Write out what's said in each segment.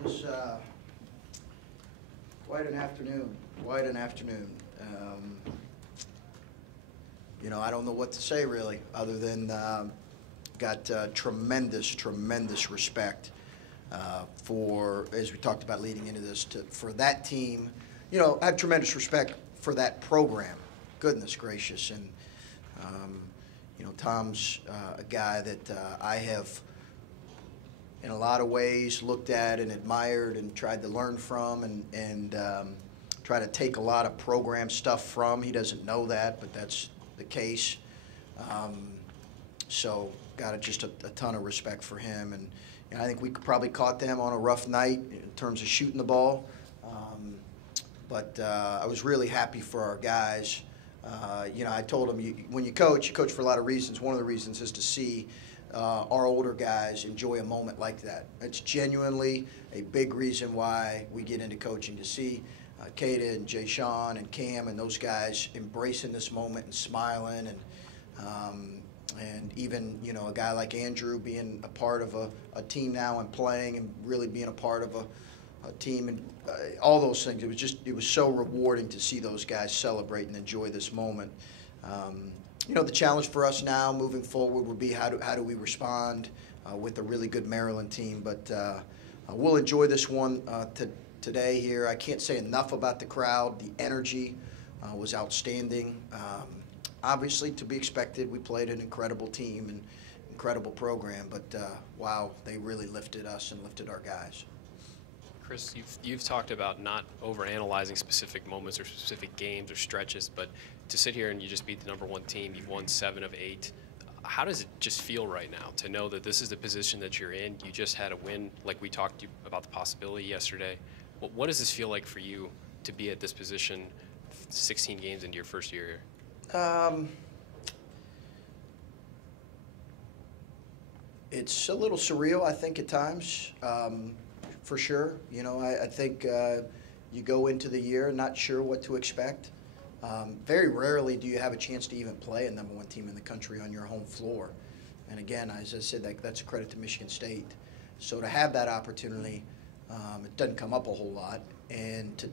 It was quite an afternoon. Quite an afternoon. I don't know what to say really, other than got tremendous respect for, as we talked about leading into this, for that team. I have tremendous respect for that program. Goodness gracious, and Tom's a guy that I have, in a lot of ways, looked at and admired and tried to learn from and try to take a lot of program stuff from. He doesn't know that, but that's the case. So got just a ton of respect for him, and I think we probably caught them on a rough night in terms of shooting the ball. But I was really happy for our guys. I told them, when you coach for a lot of reasons. One of the reasons is to see our older guys enjoy a moment like that. It's genuinely a big reason why we get into coaching, to see Kata and Jay Sean and Cam and those guys embracing this moment and smiling, and even a guy like Andrew being a part of a team now and playing and really being a part of a team, and all those things. It was so rewarding to see those guys celebrate and enjoy this moment. The challenge for us now moving forward would be how do we respond with a really good Maryland team. But we'll enjoy this one today here. I can't say enough about the crowd. The energy was outstanding. Obviously, to be expected, we played an incredible team and incredible program. But wow, they really lifted us and lifted our guys. Chris, you've talked about not overanalyzing specific moments or specific games or stretches, but to sit here and you just beat the #1 team, you've won 7 of 8. How does it just feel right now to know that this is the position that you're in? You just had a win, like we talked about the possibility yesterday. What does this feel like for you to be at this position 16 games into your first year here? It's a little surreal, I think, at times. For sure. I think you go into the year not sure what to expect. Very rarely do you have a chance to even play a #1 team in the country on your home floor. And again, as I said, that's a credit to Michigan State. So to have that opportunity, it doesn't come up a whole lot. And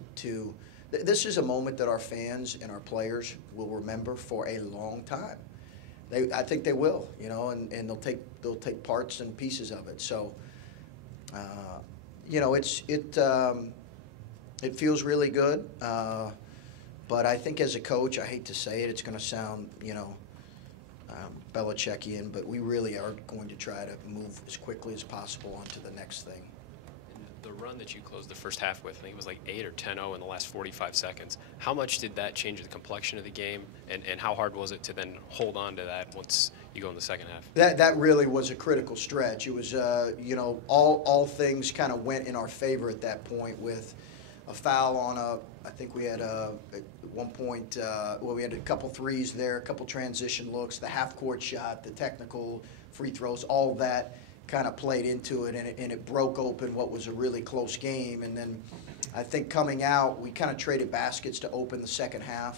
this is a moment that our fans and our players will remember for a long time. I think they will, and they'll take parts and pieces of it. So. It feels really good, but I think as a coach, I hate to say it, it's going to sound, Belichickian, but we really are going to try to move as quickly as possible on to the next thing. The run that you closed the first half with, I think it was like 8 or 10-0 in the last 45 seconds. How much did that change the complexion of the game, and how hard was it to then hold on to that once you go in the second half? That really was a critical stretch. It was, all things kind of went in our favor at that point, with a foul on I think we had at one point, we had a couple threes there, a couple transition looks, the half-court shot, the technical free throws, all that kind of played into it, and it broke open what was a really close game. And then I think coming out, we kind of traded baskets to open the second half.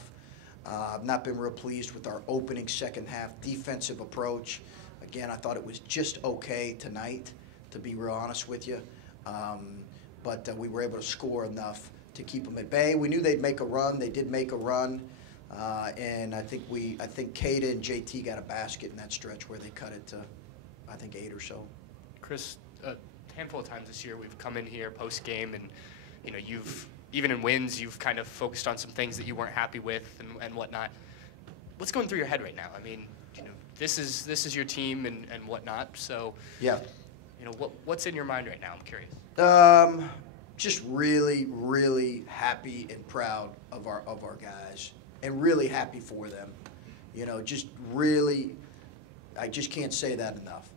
I've not been real pleased with our opening second half defensive approach. Again, I thought it was just okay tonight, to be real honest with you. But we were able to score enough to keep them at bay. We knew they'd make a run. They did make a run. And I think Kata and JT got a basket in that stretch where they cut it to, I think, 8 or so. Chris, a handful of times this year we've come in here post-game, and you've, even in wins, you've kind of focused on some things that you weren't happy with and whatnot. What's going through your head right now? I mean, this is your team and whatnot. So yeah, what's in your mind right now? I'm curious. Just really happy and proud of our guys, and really happy for them. Just really, I just can't say that enough.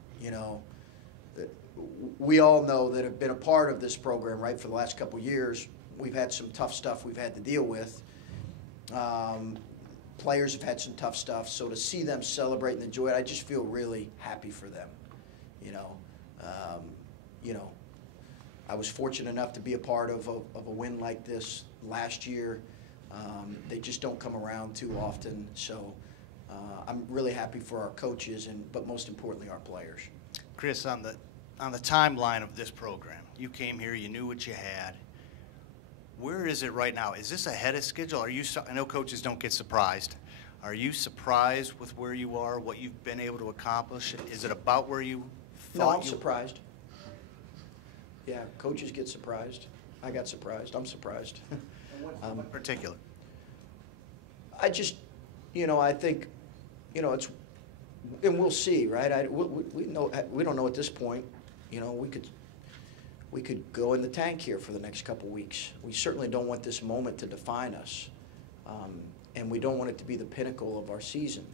We all know that have been a part of this program, right, for the last couple of years. We've had some tough stuff we've had to deal with. Players have had some tough stuff. So to see them celebrate and enjoy it, I just feel really happy for them. I was fortunate enough to be a part of a win like this last year. They just don't come around too often. So I'm really happy for our coaches, but most importantly, our players. Chris, on the timeline of this program, You came here, you knew what you had. Where is it right now? Is this ahead of schedule? I know coaches don't get surprised. Are you surprised with where you are, what you've been able to accomplish? Is it about where you No, thought I'm surprised. Yeah, coaches get surprised. I got surprised. I'm surprised. In particular? I just, I think, it's, and we'll see, right? We don't know at this point. We could go in the tank here for the next couple weeks. We certainly don't want this moment to define us, and we don't want it to be the pinnacle of our season,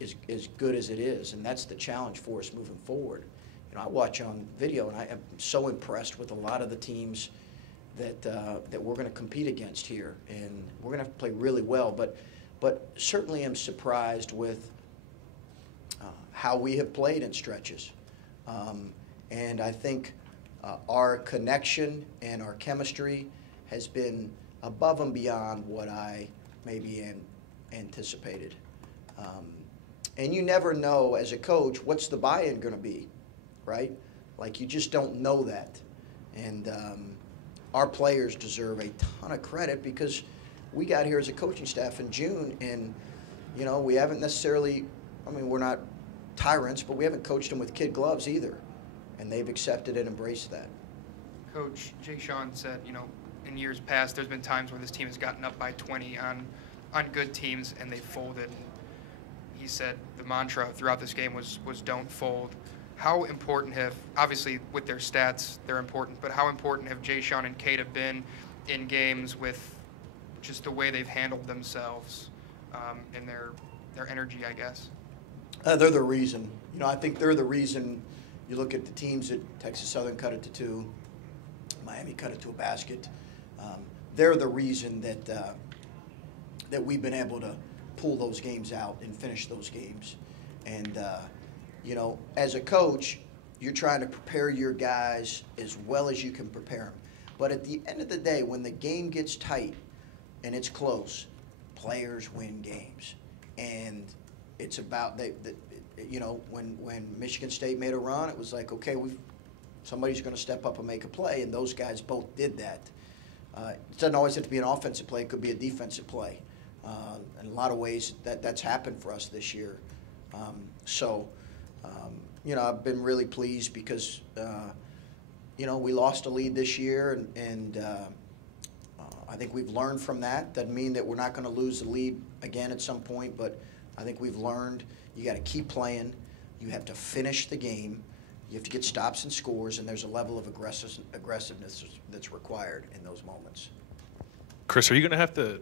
as good as it is, and that's the challenge for us moving forward. I watch on video, and I am so impressed with a lot of the teams that we're going to compete against here, and we're going to have to play really well. But certainly am surprised with how we have played in stretches, and I think our connection and our chemistry has been above and beyond what I maybe anticipated. And you never know as a coach what's the buy-in going to be, right? Like, you just don't know that. And our players deserve a ton of credit because we got here as a coaching staff in June, and we haven't necessarily, we're not tyrants, but we haven't coached them with kid gloves either, and they've accepted and embraced that. Coach Jay Sean said, in years past, there's been times where this team has gotten up by 20 on good teams and they folded. He said the mantra throughout this game was don't fold. How important obviously with their stats, they're important, but how important have Jay Sean and Kate have been in games with just the way they've handled themselves and their energy, I guess? They're the reason. I think they're the reason. You look at the teams that Texas Southern cut it to 2, Miami cut it to a basket. They're the reason that we've been able to pull those games out and finish those games. And, as a coach, you're trying to prepare your guys as well as you can prepare them. But at the end of the day, when the game gets tight and it's close, players win games. And it's about, when Michigan State made a run, it was like, okay, somebody's going to step up and make a play, and those guys both did that. It doesn't always have to be an offensive play. It could be a defensive play. In a lot of ways, that's happened for us this year. I've been really pleased because, we lost a lead this year, and I think we've learned from that. Doesn't mean that we're not going to lose the lead again at some point, but I think we've learned you got to keep playing. You have to finish the game. You have to get stops and scores, and there's a level of aggressiveness that's required in those moments. Chris, are you going to have to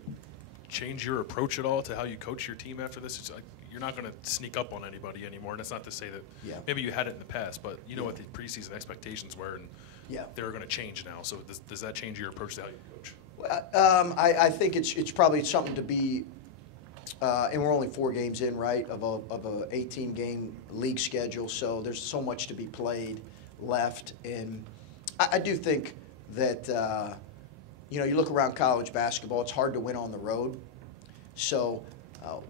change your approach at all to how you coach your team after this? It's like you're not going to sneak up on anybody anymore, and that's not to say that maybe you had it in the past, but what the preseason expectations were, and they're going to change now. So does that change your approach to how you coach? Well, I think it's probably something to be, and we're only 4 games in, right, of a 18-game league schedule, so there's so much to be played left. And I do think that, you look around college basketball, it's hard to win on the road. So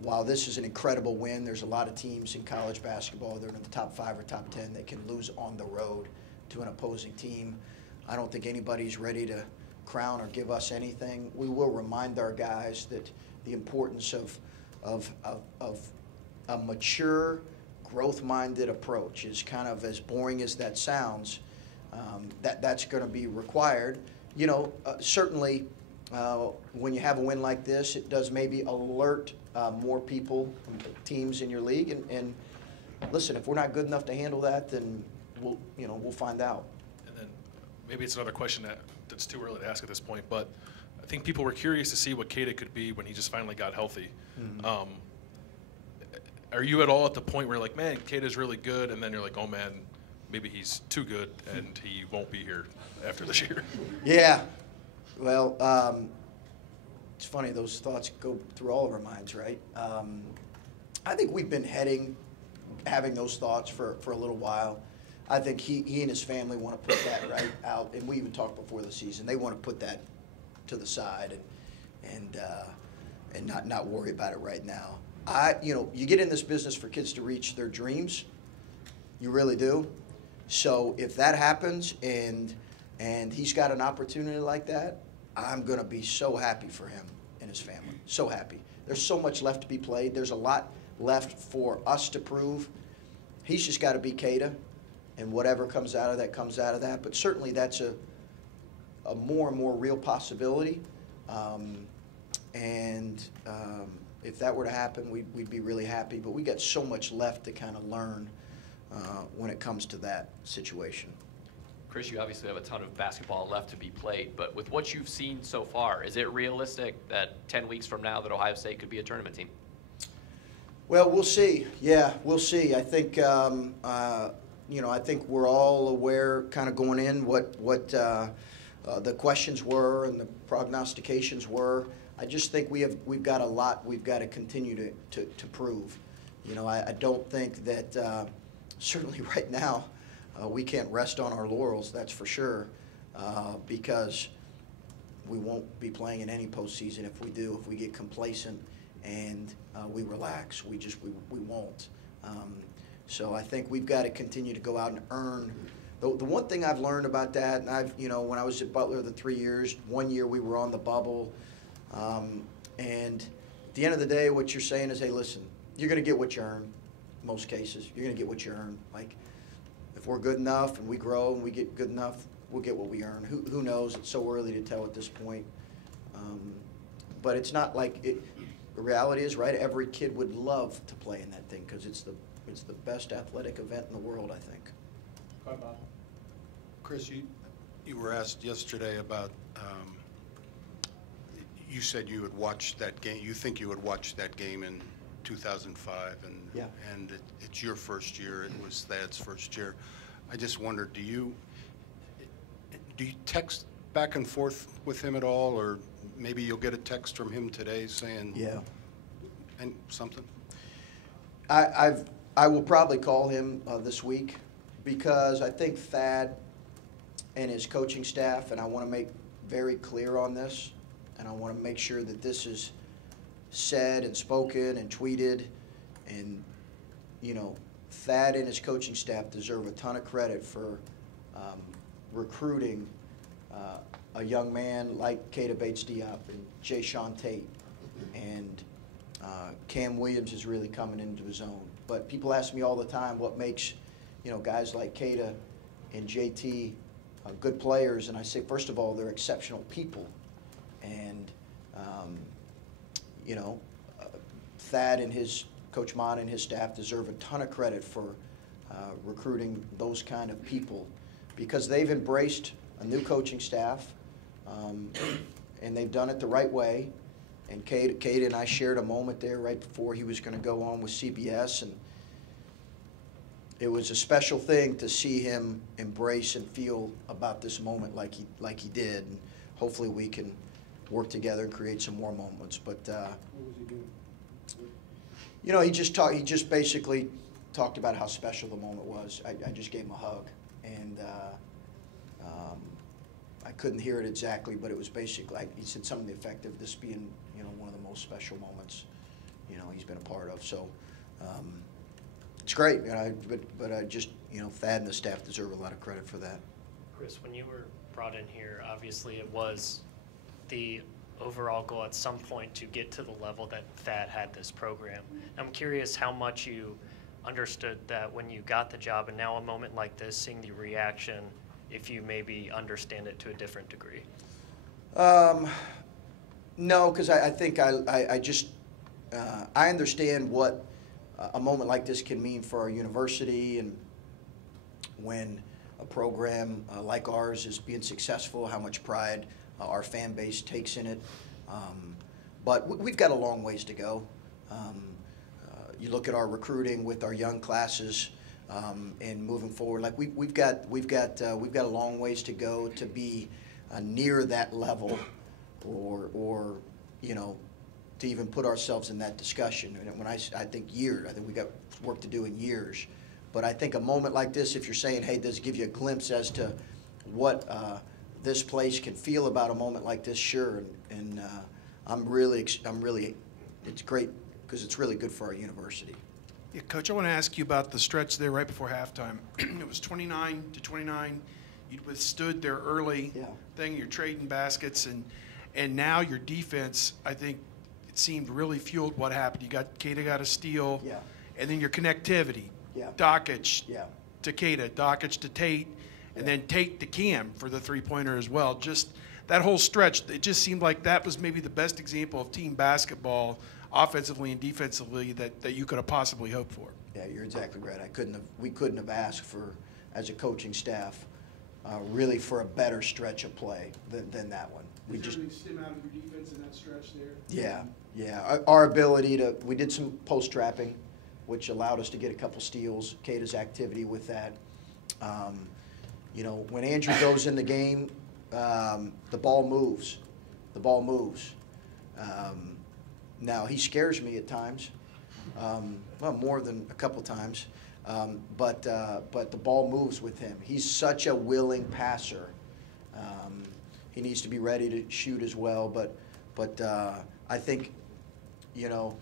while this is an incredible win, there's a lot of teams in college basketball that are in the top 5 or top 10 that can lose on the road to an opposing team. I don't think anybody's ready to crown or give us anything. We will remind our guys that the importance of a mature, growth-minded approach is kind of, as boring as that sounds, that's going to be required. Certainly when you have a win like this, it does maybe alert more people, teams in your league. And listen, if we're not good enough to handle that, then we'll find out. And then maybe it's another question that's too early to ask at this point, but I think people were curious to see what Keita could be when he just finally got healthy. Mm-hmm. Are you at all at the point where you're like, man, Keita's really good, and then you're like, oh man, maybe he's too good and he won't be here after this year? Yeah. Well, it's funny, those thoughts go through all of our minds, right? I think we've been having those thoughts for a little while. I think he and his family want to put that right out, and we even talked before the season. They want to put that to the side and not worry about it right now. You get in this business for kids to reach their dreams. You really do. So if that happens and he's got an opportunity like that, I'm going to be so happy for him and his family. So happy. There's so much left to be played. There's a lot left for us to prove. He's just got to be Cada, and whatever comes out of that comes out of that. But certainly that's a more and more real possibility. If that were to happen, we'd be really happy. But we got so much left to kind of learn when it comes to that situation. Chris, you obviously have a ton of basketball left to be played, but with what you've seen so far, is it realistic that 10 weeks from now that Ohio State could be a tournament team? Well, we'll see. Yeah, we'll see. I think I think we're all aware, kind of going in, what the questions were and the prognostications were. I just think we've got a lot we've got to continue to prove. I don't think that certainly right now we can't rest on our laurels. That's for sure, because we won't be playing in any postseason if we do. If we get complacent and we relax, we won't. So I think we've got to continue to go out and earn. The one thing I've learned about that, and when I was at Butler the 3 years, 1 year we were on the bubble, and at the end of the day, what you're saying is, hey, listen, you're going to get what you earn. Most cases, you're going to get what you earn. Like, if we're good enough and we grow and we get good enough, we'll get what we earn. Who knows? It's so early to tell at this point. But it's not like it. The reality is, right? Every kid would love to play in that thing because it's the best athletic event in the world, I think. Chris, you were asked yesterday about. You said you would watch that game. You think you would watch that game in 2005, and it's your first year. It was Thad's first year. I just wondered, do you text back and forth with him at all, or maybe you'll get a text from him today saying and something? I will probably call him this week because I think Thad and his coaching staff, and I want to make very clear on this, and I want to make sure that this is said and spoken and tweeted, and Thad and his coaching staff deserve a ton of credit for recruiting a young man like Cada Bates-Diop and Jay Sean Tate, and Cam Williams is really coming into his own. But people ask me all the time what makes guys like Cada and JT good players, and I say, first of all, they're exceptional people, and Thad and his Coach Mon and his staff deserve a ton of credit for recruiting those kind of people because they've embraced a new coaching staff, and they've done it the right way. And Cade and I shared a moment there right before he was going to go on with CBS, and it was a special thing to see him embrace and feel about this moment like he did. And hopefully we can work together and create some more moments. But What was he doing? he just basically talked about how special the moment was. I just gave him a hug, and I couldn't hear it exactly, but it was basically he said something to the effect of this being one of the most special moments he's been a part of. So it's great, but I just Thad and the staff deserve a lot of credit for that. Chris, when you were brought in here, obviously it was the overall goal at some point to get to the level that Thad had this program. I'm curious how much you understood that when you got the job, and now a moment like this, seeing the reaction, if you maybe understand it to a different degree. No, because I think I just I understand what a moment like this can mean for our university, and when a program like ours is being successful, how much pride our fan base takes in it. But we've got a long ways to go. You look at our recruiting with our young classes and moving forward. Like we've got a long ways to go to be near that level, or to even put ourselves in that discussion. And when I think years, I think we got work to do in years. But I think a moment like this, if you're saying, hey, does it give you a glimpse as to what this place can feel about a moment like this? Sure. And I'm really, it's great because it's really good for our university. Yeah, Coach, I want to ask you about the stretch there right before halftime. It was 29-29. You'd withstood their early thing. You're trading baskets, and now your defense, I think, it seemed really fueled what happened. Keita got a steal, and then your connectivity. Dockich to Keita, Dockich to Tate, and then Tate to Cam for the three-pointer as well. Just that whole stretch, it just seemed like that was maybe the best example of team basketball, offensively and defensively, that you could have possibly hoped for. Yeah, you're exactly right. We couldn't have asked for, as a coaching staff, really for a better stretch of play than that one. Did you really stem out of your defense in that stretch there? Yeah. Our ability we did some post trapping, which allowed us to get a couple steals. Keita's activity with that. You know, when Andrew goes in the game, the ball moves. The ball moves. Now, he scares me at times, well, more than a couple times, but the ball moves with him. He's such a willing passer. He needs to be ready to shoot as well, but I think, you know,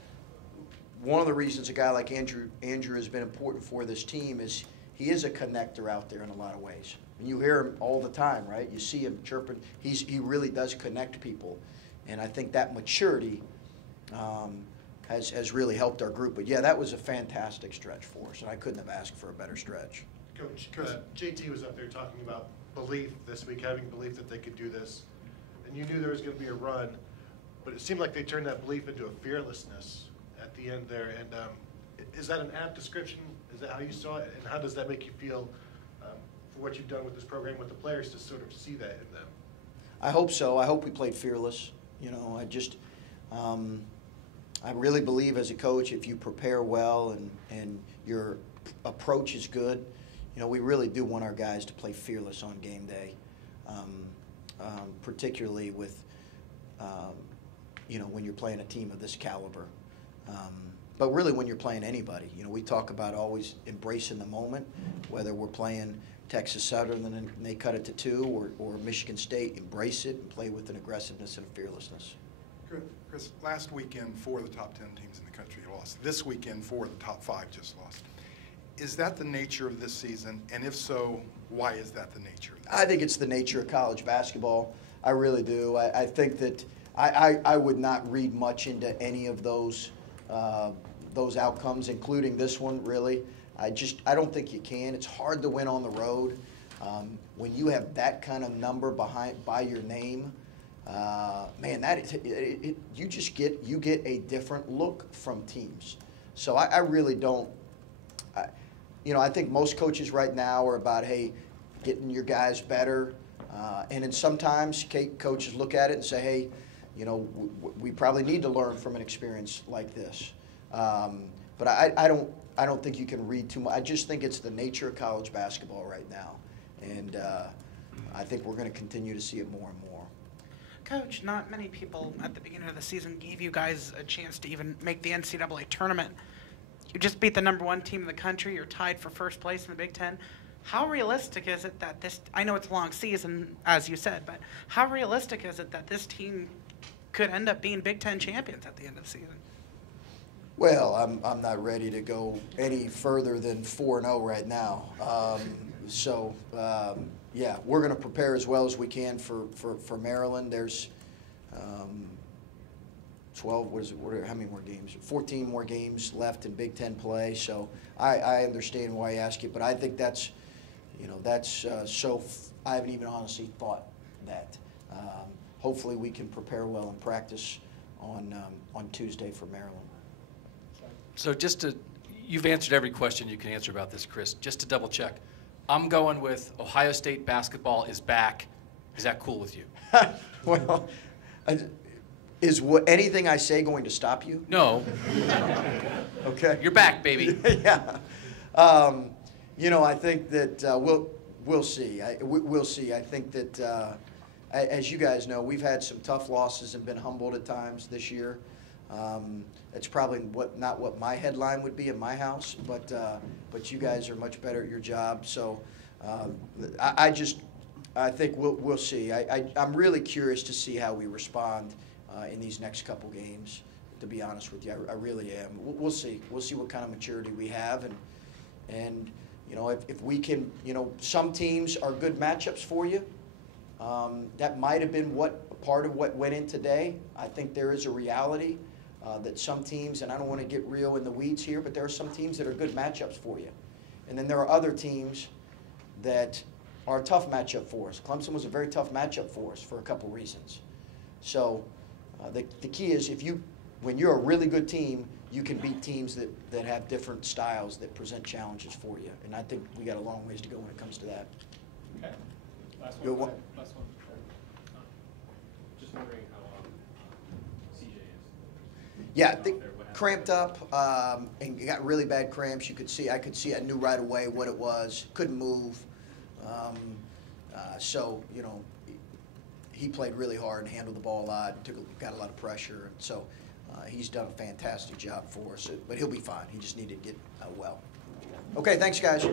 one of the reasons a guy like Andrew has been important for this team is he is a connector out there in a lot of ways. And you hear him all the time, right? You see him chirping. He really does connect people, and I think that maturity has really helped our group. But yeah, that was a fantastic stretch for us, and I couldn't have asked for a better stretch. Coach, JT was up there talking about belief this week, having belief that they could do this, and you knew there was going to be a run, but it seemed like they turned that belief into a fearlessness at the end there. And is that an apt description? Is that how you saw it? And how does that make you feel for what you've done with this program with the players to sort of see that in them? I hope so. I hope we played fearless. You know, I really believe as a coach, if you prepare well and your approach is good, you know, we really do want our guys to play fearless on game day, particularly with, you know, when you're playing a team of this caliber. But really when you're playing anybody. You know, we talk about always embracing the moment, whether we're playing Texas Southern and they cut it to 2 or Michigan State, embrace it and play with an aggressiveness and a fearlessness. Chris, last weekend 4 of the top 10 teams in the country lost. This weekend 4 of the top 5 just lost. Is that the nature of this season? And if so, why is that the nature of this I think it's the nature of college basketball. I really do. I think that I would not read much into any of those outcomes, including this one, really. I don't think you can. It's hard to win on the road. When you have that kind of number by your name, man, you get a different look from teams. So I really don't. You know, I think most coaches right now are about, hey, getting your guys better, and then sometimes coaches look at it and say, hey, you know, we probably need to learn from an experience like this. But I don't think you can read too much. I just think it's the nature of college basketball right now, and I think we're going to continue to see it more and more. Coach, not many people at the beginning of the season gave you guys a chance to even make the NCAA tournament. You just beat the #1 team in the country. You're tied for first place in the Big Ten. How realistic is it that this, I know it's a long season, as you said, but how realistic is it that this team could end up being Big Ten champions at the end of the season? Well, I'm not ready to go any further than 4-0 right now. Yeah, we're going to prepare as well as we can for Maryland. There's 12, how many more games? 14 more games left in Big Ten play. So I understand why you ask it, but I think that's, you know, I haven't even honestly thought that. Hopefully we can prepare well and practice on Tuesday for Maryland. So you've answered every question you can answer about this, Chris. Just to double check, I'm going with Ohio State basketball is back. Is that cool with you? Well, is anything I say going to stop you? No. Okay. You're back, baby. Yeah. You know, I think that we'll see. We'll see. I think that, as you guys know, we've had some tough losses and been humbled at times this year. It's probably not what my headline would be in my house, but you guys are much better at your job. So I think we'll see. I'm really curious to see how we respond in these next couple games. to be honest with you. I really am. We'll see. We'll see what kind of maturity we have, and you know, if we can, you know, some teams are good matchups for you. That might have been part of what went in today. I think there is a reality that some teams, and I don't want to get real in the weeds here, but there are some teams that are good matchups for you. And then there are other teams that are a tough matchup for us. Clemson was a very tough matchup for us for a couple reasons. So the key is when you're a really good team, you can beat teams that have different styles that present challenges for you. And I think we got a long ways to go when it comes to that. Okay. Last Good one. one. Last one. Just wondering how CJ is. Yeah, I think cramped up and got really bad cramps. I could see, I knew right away what it was. Couldn't move. So, you know, he played really hard and handled the ball a lot, got a lot of pressure. So he's done a fantastic job for us, but he'll be fine. He just needed to get well. Okay, thanks, guys.